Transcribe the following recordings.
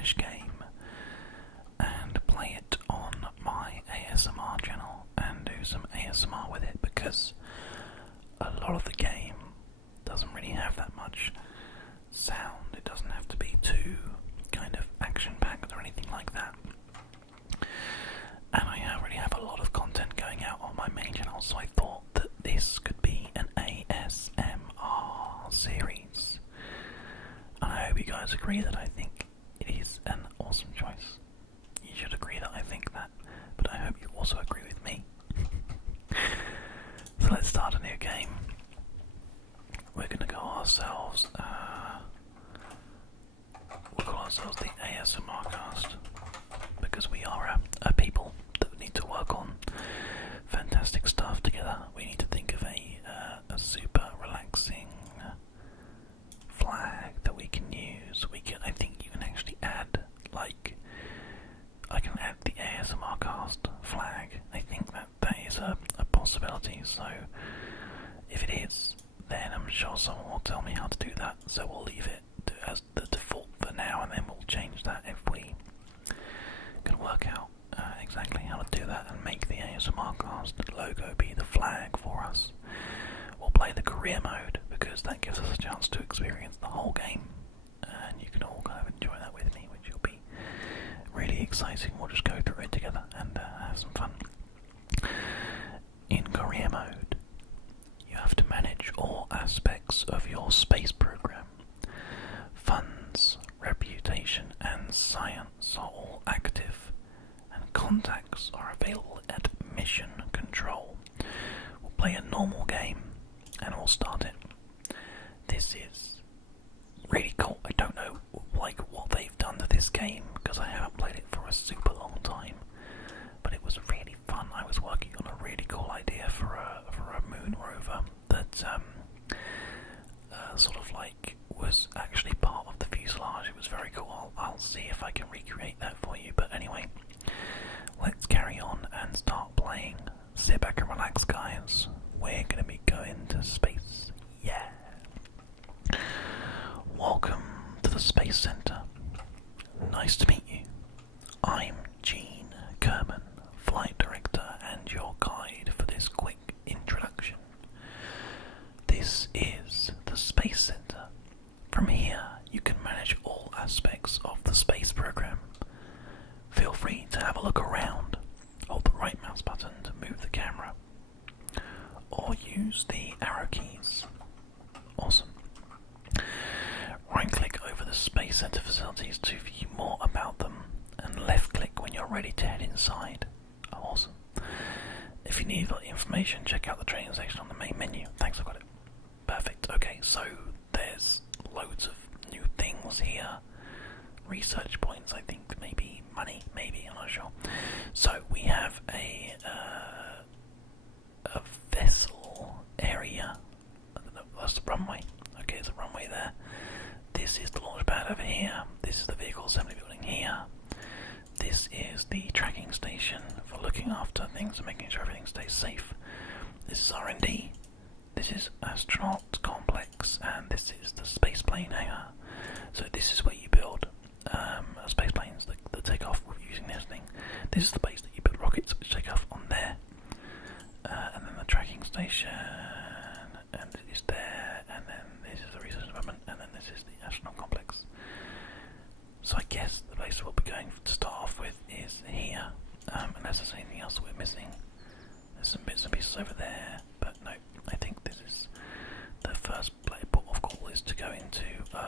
fresh game and play it on my ASMR channel and do some ASMR with it, because a lot of the game doesn't really have that much sound. It doesn't have to be too kind of action-packed or anything like that. And I already have a lot of content going out on my main channel, so I thought that this could be an ASMR series. And I hope you guys agree that I think it is an awesome choice. You should agree that I think that, but I hope you also agree with me. So let's start a new game. We're going to go ourselves, we'll call ourselves the ASMRCast, because we are a people that need to work on fantastic stuff together. We need to think of a super relaxing flag that we can use. I think you can actually add, I can add the ASMRcast flag. I think that is a possibility, so if it is, then I'm sure someone will tell me how to do that, so we'll leave it as the default for now, and then we'll change that if we can work out exactly how to do that and make the ASMRcast logo be the flag for us. We'll play the career mode, because that gives us a chance to experience the whole game, and you can all kind of enjoy that with me, which will be really exciting. We'll just go through it together and have some fun. In career mode, you have to manage all aspects of your space program. Funds, reputation and science are all active, and contacts are available at mission control. We'll play a normal game and we'll start it. This is really cool. I don't know what they've done to this game, because I haven't played it for a super long time, but it was really fun. I was working on a really cool idea for a moon rover that was actually part of the fuselage. It was very cool. I'll see if I can recreate that for you, but anyway, let's carry on and start playing. Sit back and relax, guys. We're going to be going to space. Yeah. Welcome to the Space Center. Nice to meet you. I'm Gene Kerman, Flight Director and your guide for this quick introduction. This is the Space Center. From here, you can manage all aspects of the space program. Feel free to have a look around. Hold the right mouse button to move the camera, or use the arrow keys. Awesome. Right-click over the Space Center facilities to view more about them, and left-click when you're ready to head inside. Awesome. If you need information, check out the training section on the main menu. Thanks, I've got it. Perfect. Okay, so there's loads of new things here. Research points, I think, maybe money, maybe, I'm not sure. So we have a vessel area. That's the runway. Okay, there's a runway there. This is the launch pad over here. This is the vehicle assembly building here. This is the tracking station for looking after things and making sure everything stays safe. This is R&D. This is astronaut complex, and this is the space plane hangar. So this is where you build space planes that take off using this thing. This is the base that you build rockets which take off on there. And then the tracking station, and it is there, and then this is the research department, and then this is the astronaut complex. So I guess the place we'll be going to start off with is here, unless there's anything else that we're missing. There's some bits and pieces over there, but no, I think this is the first port of call is to go into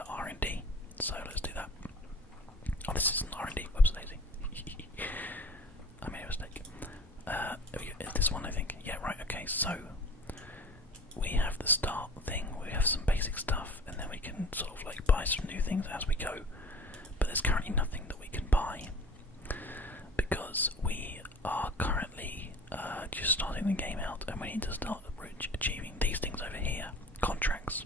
R&D, so let's do that. Oh, this isn't R&D, whoops daisy. I made a mistake. This one, I think. Yeah, right, okay, so we have the start thing, we have some basic stuff, and then we can sort of buy some new things as we go. But there's currently nothing that we can buy, because we are currently just starting the game out, and we need to start achieving these things over here. Contracts.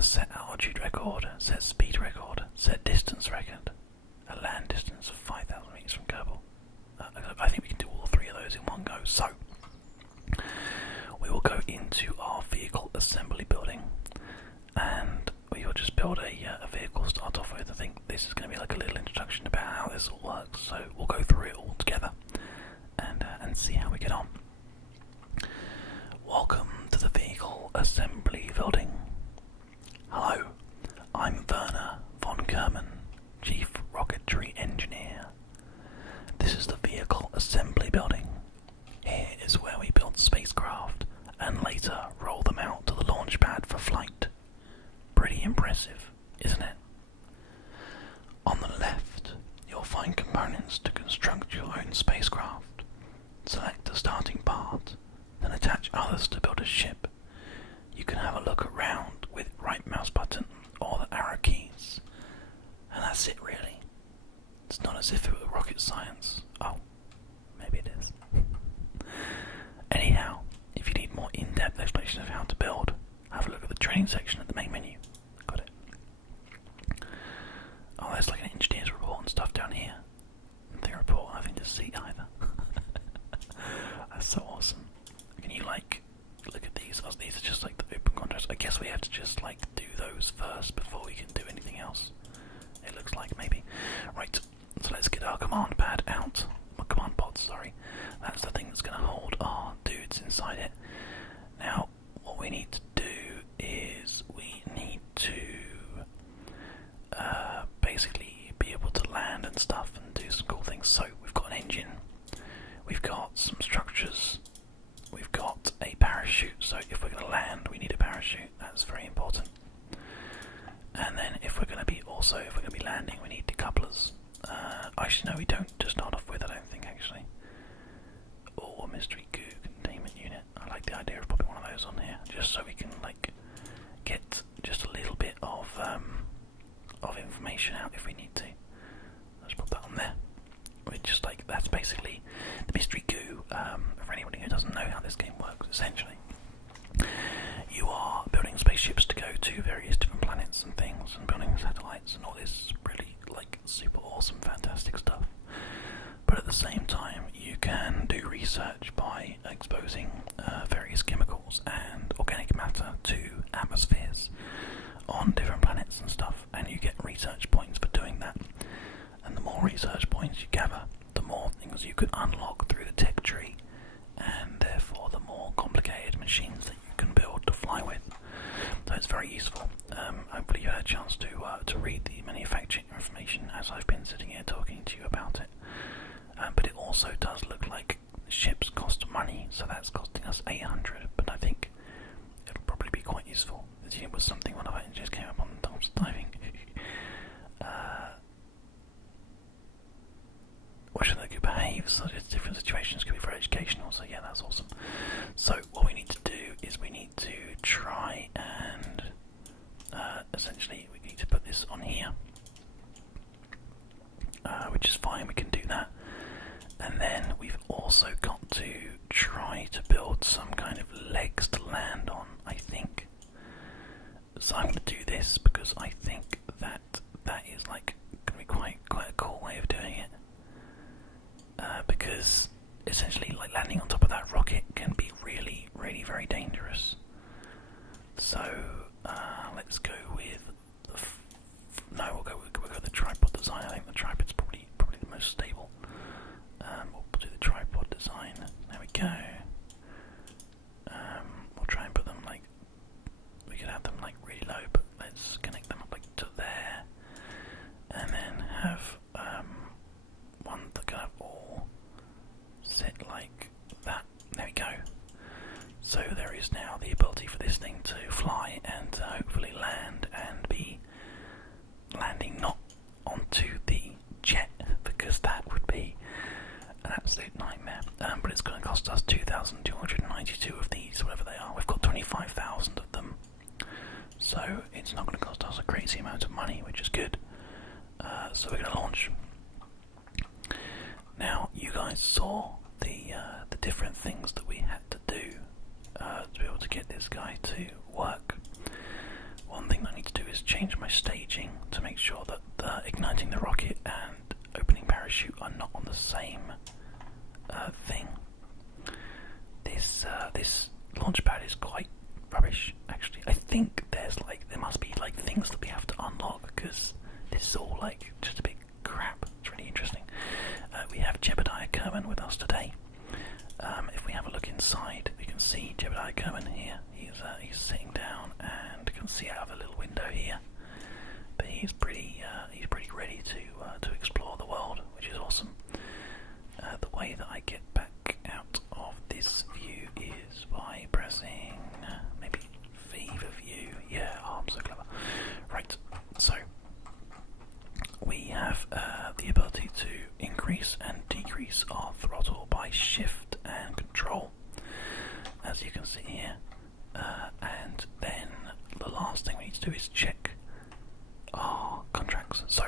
Set altitude record, set speed record, set distance record, a land distance of 5,000 meters from Kerbal. I think we can do all three of those in one go. So we will go into our vehicle assembly building, and we will just build a vehicle to start off with. I think this is going to be like impressive, isn't it? On the left, you'll find components to construct your own spacecraft. Select a starting part, then attach others to build a ship. You can have a look around with right mouse button or the arrow keys. And that's it really. It's not as if it were rocket science. Oh, maybe it is. Anyhow, if you need more in-depth explanation of how to build, have a look at the training section at the main menu. Got it. Oh, there's like an engineer's report and stuff down here. Nothing to report, nothing to see either. That's so awesome. Can you like look at these? Oh, these are just like the open contracts. I guess we have to just like do those first before we can do anything else. It looks like maybe. Right, so let's get our command pad out. Command pod, sorry. That's the thing that's going to hold our dudes inside it. Now, what we need to do is we need to basically be able to land and stuff and do some cool things. So we've got an engine, we've got some structures, we've got a parachute. So if we're going to land, we need a parachute. That's very important. And then if we're going to be landing, we need decouplers. Actually, no, we don't. To start off with, I don't think actually. Or a mystery goo containment unit. I like the idea of popping one of those on here, just so we can like get just a little bit of information out if we need to. Let's pop that on there. We just like that's basically the mystery goo. For anybody who doesn't know how this game works, essentially, you are building spaceships to go to various different planets and things, and building satellites and all this really like super awesome, fantastic stuff. But at the same time, you can do research by exposing various chemicals and organic matter to atmospheres on different planets and stuff, and you get research points for doing that. And the more research points you gather, the more things you can unlock through the tech tree, and therefore the more complicated machines that you can build to fly with. So it's very useful. Hopefully you had a chance to read the manufacturing information as I've been sitting here talking to you about it. But it also does look like ships cost money, so that's costing us 800, but I think it'll probably be quite useful. It was something one of our engineers came up on dumpster diving. Watching the goo behave, so it's different situations, could be for educational, so yeah, that's awesome. So what we need to do is we need to try and essentially we need to put this on here, which is fine, we can do that. And then we've also got to try to build some kind of legs to land on, I think. So I'm going to do this because I think that is like going to be quite a cool way of doing it. Because essentially like landing on top of that rocket can be really, really very dangerous. So let's go with we'll go with the tripod design. I think the tripod's probably the most stable. We'll do the tripod design. There we go. We'll try and put them like, we could have them like really low, but let's connect them up like to there, and then have one that kind of all sit like that. There we go. So there is now the ability for this thing to fly and to hopefully land and be landing not onto the jet, because that would be an absolute nightmare. But it's going to cost us 2,292 of these, whatever they are. We've got 25,000 of them, so it's not going to cost us a crazy amount of money, which is good. So we're going to launch. Now, you guys saw the different things that we had to do to be able to get this guy to work. One thing that I need to do is change my staging to make sure that igniting the rocket and opening parachute are not on the same thing. This launch pad is quite rubbish, actually. I think there must be like things that we have to unlock, because this is all like just a big crap. It's really interesting. We have Jebediah Kerman with us today. If we have a look inside, we can see Jebediah Kerman here. He's sitting down, and you can see out of a little window here. But he's pretty ready to explore the world, which is awesome. The way that I get back out of this view is by pressing maybe V for view. Yeah, I'm so clever. Right, the ability to increase and decrease our throttle by shift and control, as you can see here. And then the last thing we need to do is check our contracts. So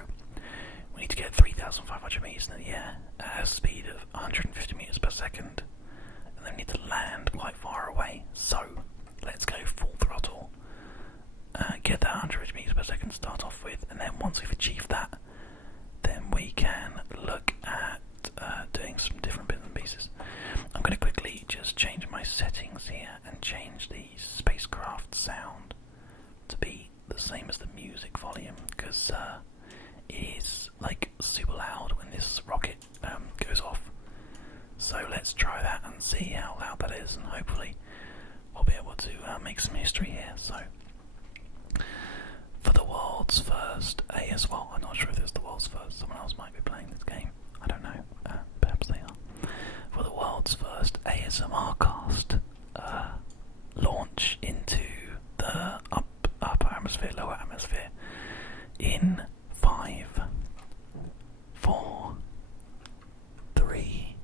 we need to get 3,500 meters in the air at a speed of 150 meters per second, and then we need to land quite far away. So let's go full throttle, get that 150 meters per second to start off with, and then once we've achieved that, then we can look at doing some different bits and pieces. I'm going to quickly just change my settings here and change the spacecraft sound to be the same as the music volume, because it is like super loud when this rocket goes off. So let's try that and see how loud that is, and hopefully we'll be able to make some history here. So for the world's first well, I'm not sure if it's the world's first, someone else might be playing this game, I don't know, perhaps they are. For the world's first ASMRcast launch into the upper atmosphere, lower atmosphere, in 5, 4, 3,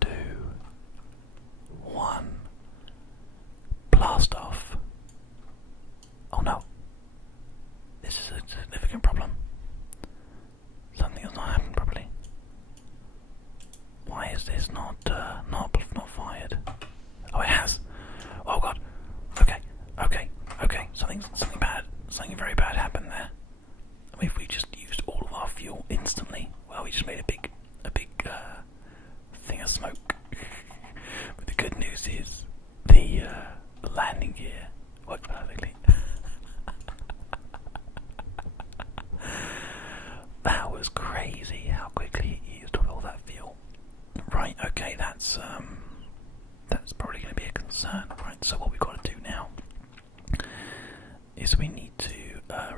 2, 1, blast off. Oh no, this is a significant problem. Something has not happened properly. Why is this not fired? Oh, it has. Oh god. Okay. Something very bad happened there. I mean, if we just used all of our fuel instantly, well, we just made a big thing of smoke. But the good news is the landing gear worked perfectly. That was crazy how quickly it used up all that fuel. Right, okay, that's probably going to be a concern. Right, so what we've got to do now is we need to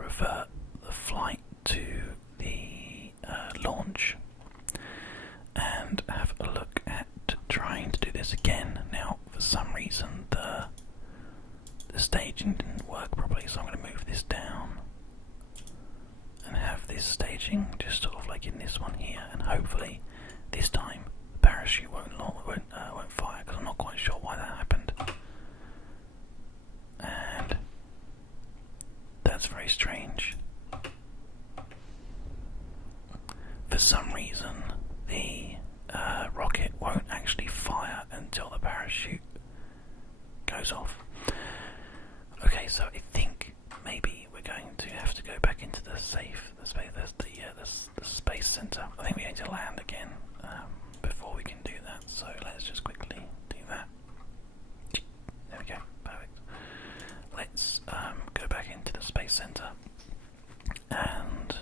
revert the flight to the launch and have a look at trying to do this again. Now, for some reason, the staging didn't work properly, so I'm going to move this down and have this staging just sort of like in this one here, and hopefully this time the parachute won't fire, because I'm not quite sure why that happened. And that's very strange. For some reason the rocket won't actually fire until the parachute goes off. Okay, so I think maybe we're going to have to go back into the space center. I think we need to land again before we can do that. So let's just quickly do that. There we go. Perfect. Let's go back into the space center and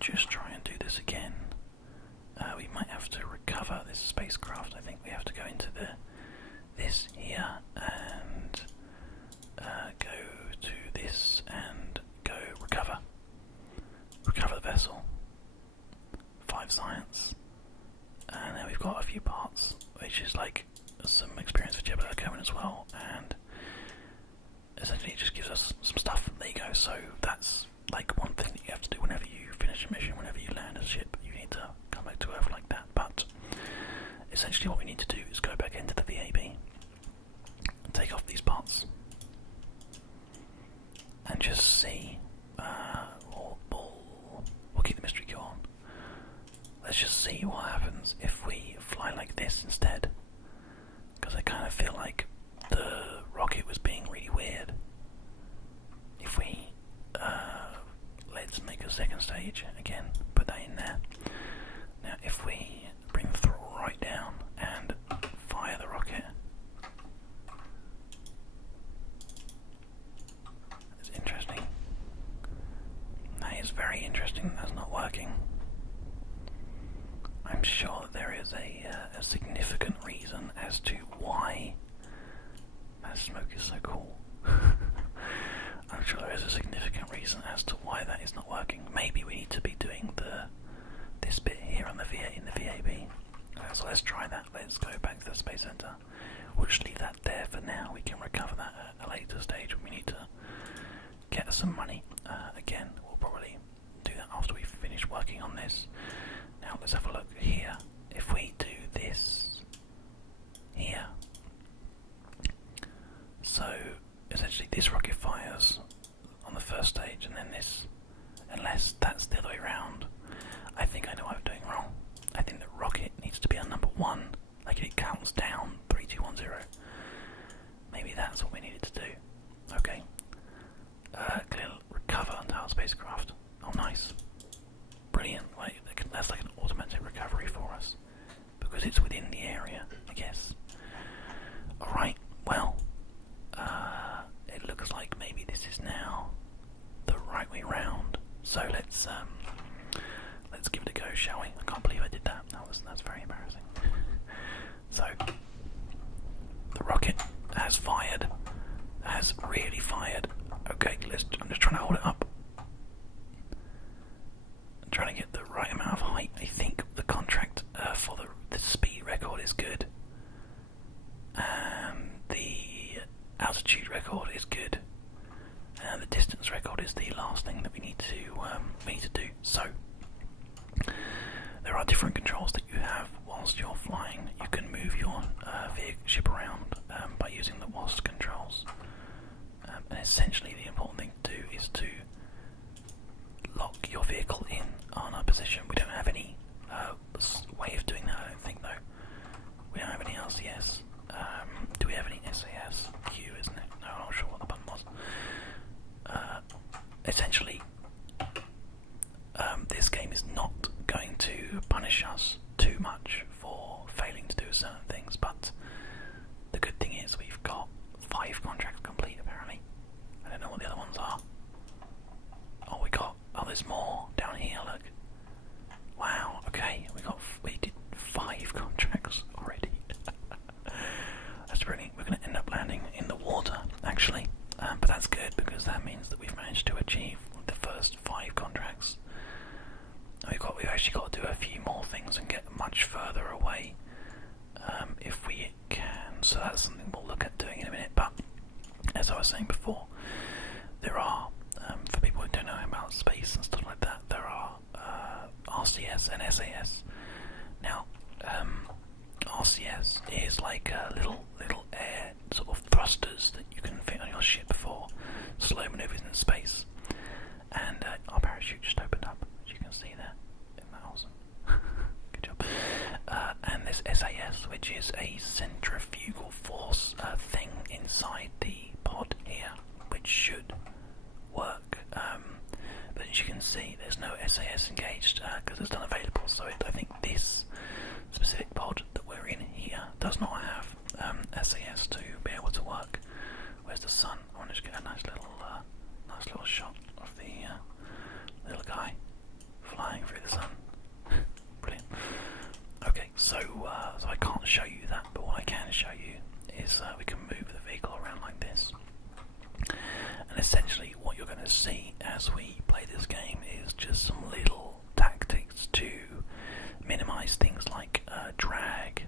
just try and do this again. We might have to recover this spacecraft. I think we have to go into this here and go to this and go recover the vessel. 5 science, and then we've got a few parts, which is like some experience for Kerbal coming as well, and essentially it just gives us some stuff. There you go. So that's like one thing that you have to do whenever you finish a mission, whenever you land a ship, you need to come back to Earth like that. But essentially what we need to do is go back into the VAB and take off these parts and just see. We'll keep the mystery go on. Let's just see what happens if we fly like this instead, because I kind of feel like the rocket was being really weird. If we let's make a second stage again, put that in there. Now if we bring the throttle right down and fire the rocket, it's interesting. That is very interesting. That's not working. I'm sure that there is a significant reason as to why that smoke is so cool. I'm sure there is a significant reason as to why that is not working. Maybe we need to be doing this bit here on the VAB. So let's try that. Let's go back to the Space Center. We'll just leave that there for now. We can recover that at a later stage when we need to get some money. Again, we'll probably do that after we finish working on this. nice. Now let's have a look here. If we do this here, so essentially this rocket fires on the first stage, and then this, unless that's the other way around. I think I know what I'm doing wrong. I think the rocket needs to be on number 1, like it counts down 3, 2, 1, 0. Maybe that's what we needed to do. Okay. Clear, recover entire spacecraft. Oh, nice. Brilliant. Like, that's like an automatic recovery for us because it's within the area, I guess. Alright, well, it looks like maybe this is now the right way round. So let's give it a go, shall we? I can't believe I did that. That's very embarrassing. So the rocket has fired. Has really fired. Okay, I'm just trying to hold it up. I'm trying to get the right amount of height. I think the contract for the speed record is good. And the altitude record is good. And the distance record is the last thing that we need to do. So there are different controls that you have whilst you're flying. You can move your ship around by using the WASD controls. And essentially the important thing to do is to lock your vehicle in on a position. We don't have any way of doing that, I don't think, though. We don't have any LCS. Do we have any SAS? Q, isn't it? No, I'm not sure what the button was. Essentially, this game is not going to punish us too much for failing to do certain things, but the good thing is we've got 5 contracts complete, apparently. I don't know what the other ones are. Oh, there's more down here, look. Wow, okay, we did 5 contracts already. That's brilliant. We're going to end up landing in the water, actually. But that's good because that means that we've managed to achieve the first 5 contracts. We've actually got to do a few more things and get much further away if we can. So that's something we'll look at doing in a minute. But as I was saying before, there are, for people who don't know about space and stuff like that, there are RCS and SAS. Now, RCS is like little air sort of thrusters that you can fit on your ship for slow maneuvers in space. And our parachute just opened up, as you can see there. Isn't that awesome? Good job. And there's SAS, which is a centrifugal force thing inside the pod here, which should work. But as you can see, there's no SAS engaged because it's unavailable. So I think this specific pod that we're in here does not have SAS to be able to work. Where's the sun? I want to just get a nice little shot of the little guy flying through the sun. Brilliant. Okay, so I can't show you that, but what I can show you is we can move the vehicle around like this. And essentially what you're going to see as we play this game is just some little tactics to minimize things like drag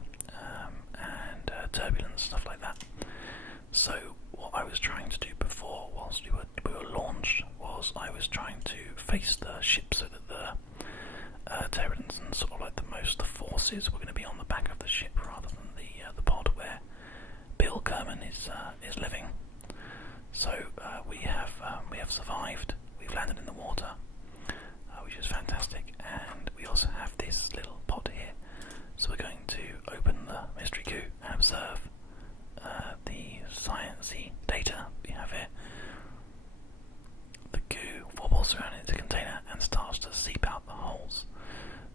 and turbulence, stuff like that. So what I was trying to do before, whilst we were launched, was I was trying to face the ship so that the turbulence and sort of like the forces were going to be on the back of the ship rather than the pod where Bill Kerman is living. So we have survived. We've landed in the water, which is fantastic, and we also have this little pod here. So we're going to open the mystery goo and observe the sciencey data we have here. The goo wobbles around into the container and starts to seep out the holes.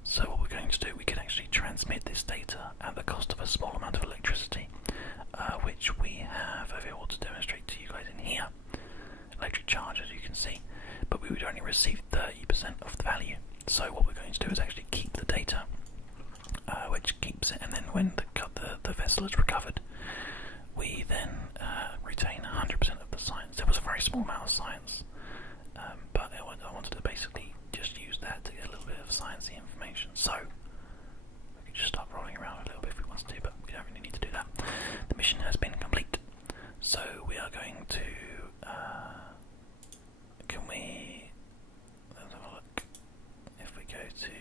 So what we're going to do, we can actually transmit this data at the cost of a small amount of electricity, which we have available to demonstrate to you guys in here. Electric charge, as you can see, but we would only receive 30% of the value. So what we're going to do is actually keep the data, which keeps it, and then when the vessel is recovered, we then retain 100% of the science. There was a very small amount of science, but I wanted to basically just use that to get a little bit of sciencey information. So we could just start rolling around a little bit if we wanted to, but we don't really need to do that. The mission has been complete, so we are going to. Let's have a look. If we go to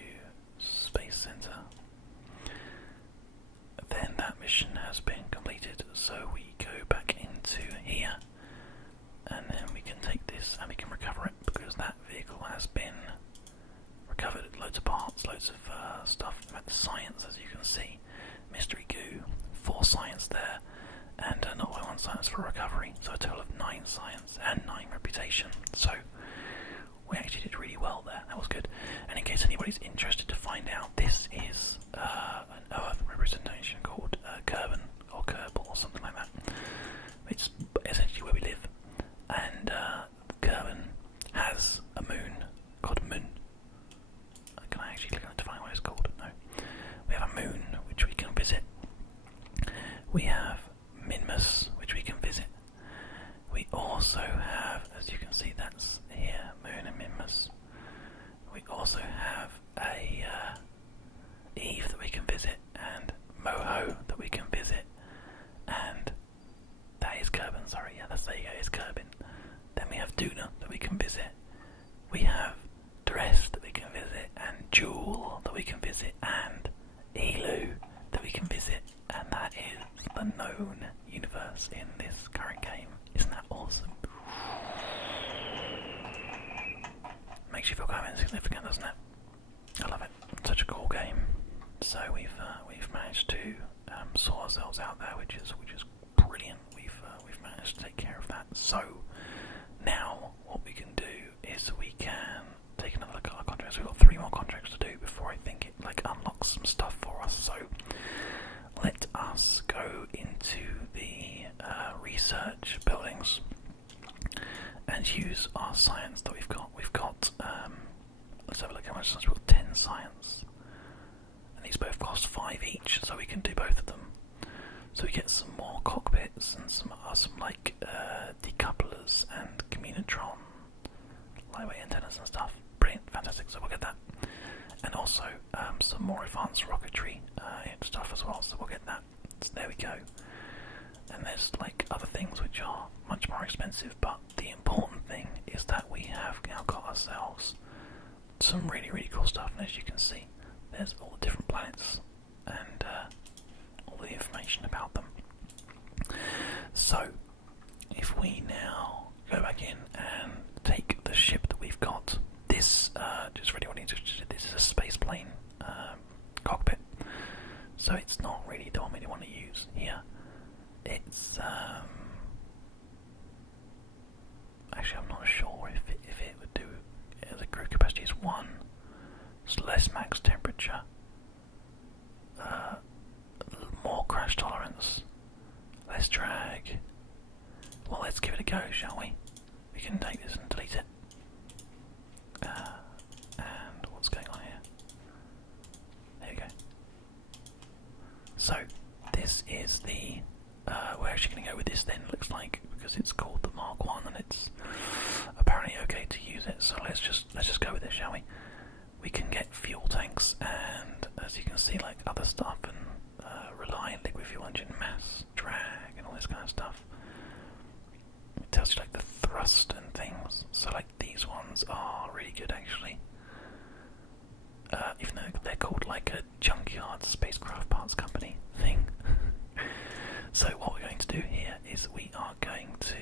loads of stuff about science, as you can see. Mystery goo, 4 science there, and not only 1 science for recovery, so a total of 9 science and 9 reputation. So we actually did really well there. That was good. And in case anybody's interested to find out, this is an Earth representation called Kerbal or something like that. It's essentially where we live, and Kerbal has a moon called Moon. Can I actually click on it to find what it's called? No. We have a moon which we can visit. We have Minmus, which we can visit. We also have, as you can see, that's here, Moon and Minmus. We also have a Eve that we can visit, and Moho that we can visit, and that is Kerbal, sorry, yeah, there you go, it's Kerbal. Then we have Duna that we can visit. We have Dress that we can visit, and Jewel that we can visit, and Elu that we can visit, and that is the known universe in this current game. Isn't that awesome? Makes you feel kind of insignificant, doesn't it? I love it. Such a cool game. So we've managed to sort ourselves out there, which is brilliant. We've managed to take care of that. So now what we can do is we can take another look at our contracts. We've got 3 more contracts to do before I think it unlocks some stuff for us. So let us go into the research buildings and use our science that we've got. Let's have a look how much science we've got. 10 science, and these both cost 5 each, so we can do both of them. So we get some more cockpits and some like decouplers and communitron, lightweight antennas and stuff. Brilliant, fantastic. So we'll get that, and also some more advanced rocketry stuff as well. So we'll get that. So there we go. And there's like other things which are much more expensive, but the important thing is that we have now got ourselves some really, really cool stuff. And as you can see, there's all the different planets and all the information about them. So if we now go back in and take the ship that we've got, this just really what needs to do, this is a space plane cockpit. So it's not really the one we want to use here. It's actually I'm not sure if it would do. The crew capacity is 1. It's less max temperature, more crash tolerance, less drag. Well, let's give it a go, shall we? We can take this and delete it. And what's going on here? There we go. So this is the we're actually going to go with this then, looks like, because it's called the Mark 1 and it's apparently okay to use it. So let's just go with it, shall we? We can get fuel tanks and, as you can see, like other stuff, and reliant liquid fuel engine, mass, drag, and all this kind of stuff. It tells you like the thrust and things. So like these ones are really good actually. Even though they're called like a junkyard spacecraft parts company thing. So what we're going to do here is we are going to,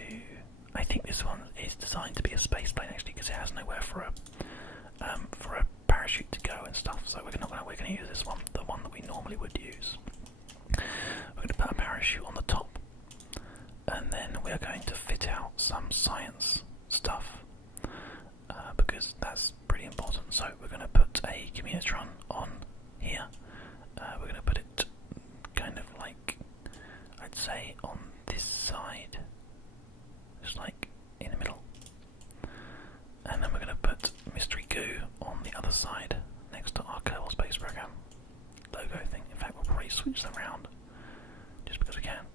I think this one is designed to be a space plane actually, because it has nowhere for a parachute to go and stuff. So we're going to use this one, the one that we normally would use. We're going to put a parachute on the top, and then we are going to fit out some science stuff because that's pretty important. So we're going to put a communitron on here. We're going to put it kind of like, I'd say, on this side, just like in the middle. And then we're going to put Mystery Goo on the other side, next to our Kerbal Space Program logo thing. In fact, we'll probably switch them around, just because we can.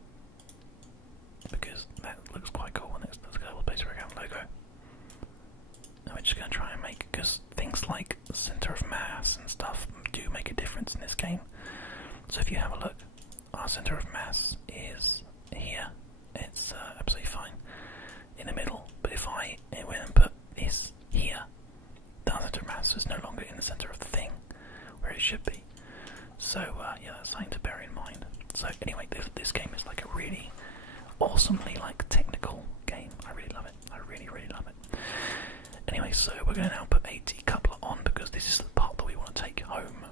Because that looks quite cool next to the Kerbal Space Program logo. And we're just going to try and make, because things like the centre of mass and stuff do make a difference in this game. So if you have a look, our centre of mass is here. It's absolutely fine in the middle. But if I went and put this here, the centre of mass is no longer in the centre of the thing where it should be. So yeah, that's something to bear in mind. So anyway, this game is like a really awesomely like technical game. I really love it. I really, really love it. Anyway, so we're going to now put a decoupler on, because this is the part that we want to take home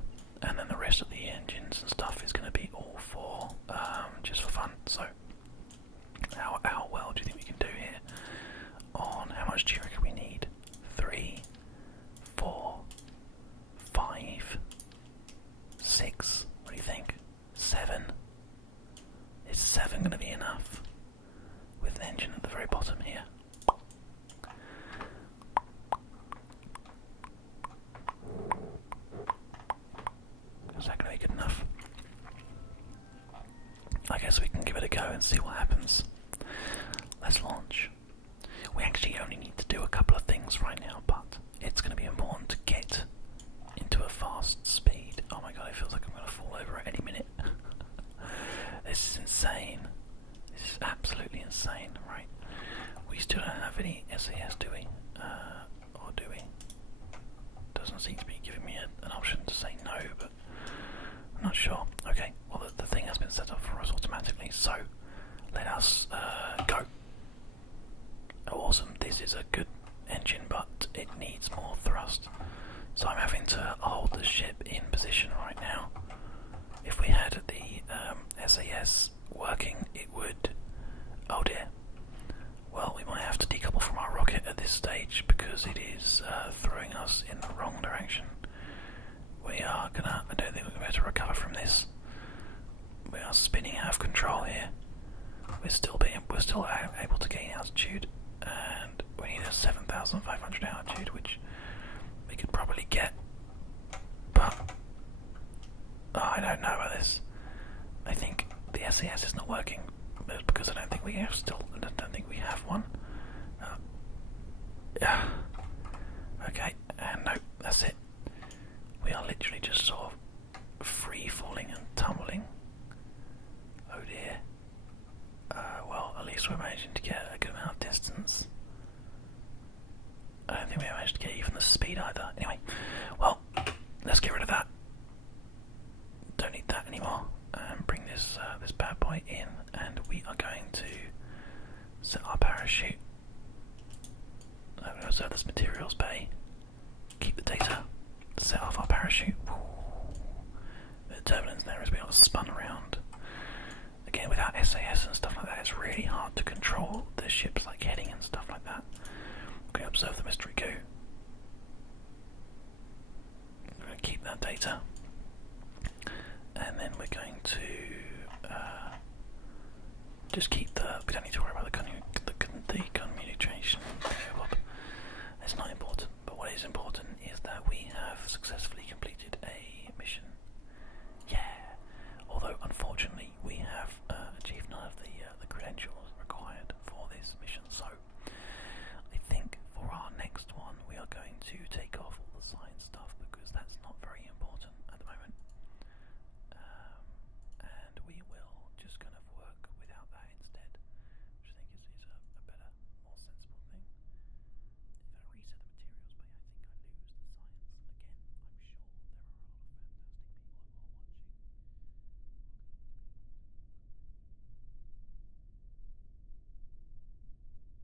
and see what happens. Let's launch. We actually only need to do a couple of things right now, but it's going to be important to get into a fast speed. Oh my god, it feels like I'm going to fall over at any minute. This is insane. This is absolutely insane, right? We still don't have any SAS, do we? Or do we? Doesn't seem to be giving me an option to say no, but I'm not sure. Okay, well the thing has been set up for us automatically, so let us go. Awesome, this is a good engine, but it needs more thrust. So I'm having to hold the ship in position right now. If we had the SAS working, it would... Oh dear. Well, we might have to decouple from our rocket at this stage because it is throwing us in the wrong direction. We are gonna... I don't think we're going to be able to recover from this. We are spinning out of control here. We're still able to gain altitude, and we need a 7,500 altitude, which we could probably get. But I don't know about this. I think the SAS is not working because I don't think we have one. Yeah. Okay, and no, that's it. We are literally just sort of free falling and tumbling. Oh dear. Well, at least we're managing to get a good amount of distance. I don't think we managed to get even the speed either. Anyway, well, let's get rid of that. Don't need that anymore. And bring this bad boy in, and we are going to set our parachute. I'm going to observe this materials bay. Keep the data. Set off our parachute. The turbulence there as we got spun around. Again, without SAS and stuff like that, it's really hard to control the ship's like heading and stuff like that. I'm going to observe the mystery goo. I'm going to keep that data, and then we're going to just keep the. We don't need to worry about the communication. It's not important, but what is important is that we have successfully